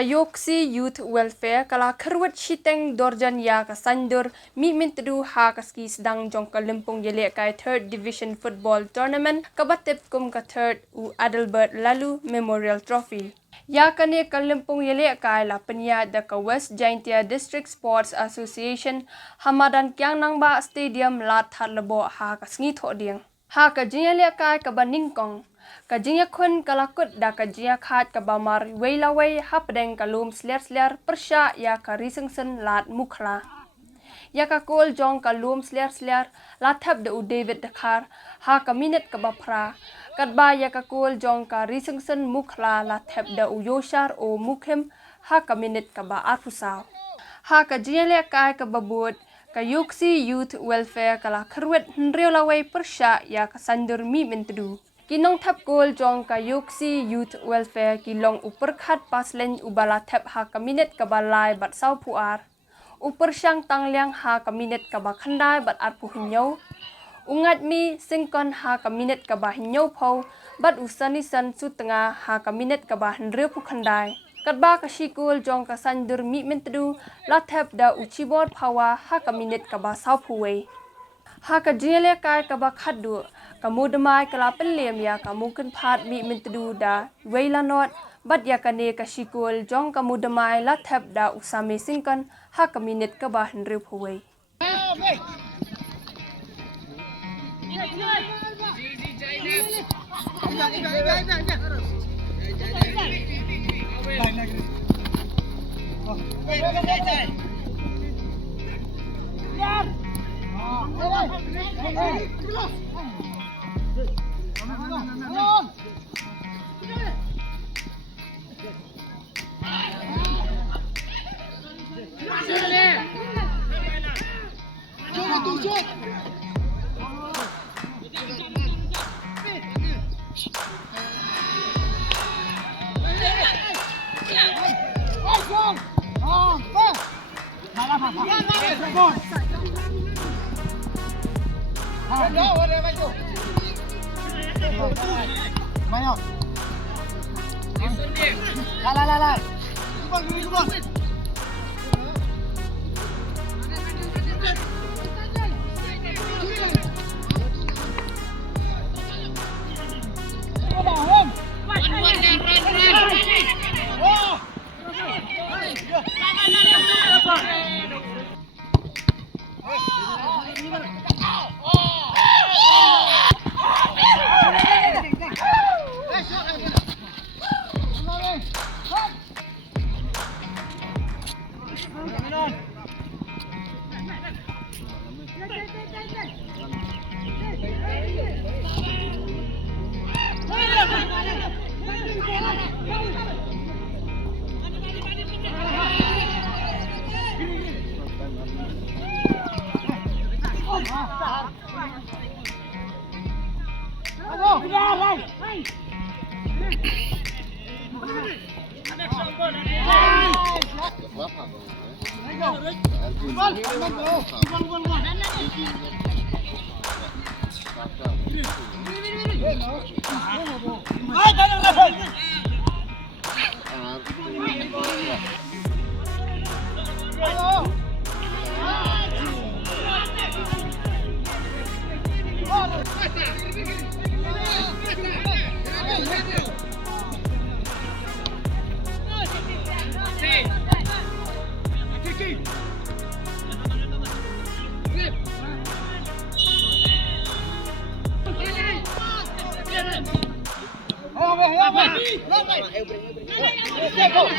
Iooski Youth Welfare kala Khyrwit Shiteng Dorjan ya ka Saindur Mihmyntdu haka sdang jong ka Limpong yele kai 3rd Division Football Tournament kabatip kum ka 3rd u Adelbert Lalu Memorial Trophy. Ya kane ka Limpong yele kai la penya da ka WJDSA District Sports Association hamadan kyang nangba stadium lat tharlebo haka sngi thoding. Haka jinyele kai ka baningkong Kajinya kun kalakut da kajinya khat kabamar weilaway hapdeng kalum sler persya ya karisengsen lat mukla. Ya kakul jong kalum sler lathap de u David Dakar ha kaminit kabapra. Kadba ya kakul jong karisengsen mukla lathap de u Yoshar o mukhim ha kaminit kaba arpusaw. Ha kajinya le kai kababut Iooski Youth Welfare kala Khyrwit nriolaway persya ya ka Saindur Mihmyntdu. Kinong thap gol jong ka Iooski Youth Welfare kilong uperkhat paslen ubala thap ha kaminit kabalai bat sau puar. Uper syang tangliang ha kaminit kabakhandai bat arpu hinyo. Ungat mi singkon ha kaminit kabahinyo pau bat usanisan sutengah ha kaminit kabahendreu pukhandai. Kadba kasikul jong ka Saindur Mihmyntdu la thap da uchibor pawa ha kaminit kabasau puwe. Ha kajele kai kabakhadu kamudamai kalapen lem ya kamungkin phat Mihmyntdu da weilanot bat ya kane kasikul jong kamudamai lathap da usame singkan ha kaminit kabahan rephuwe. Go!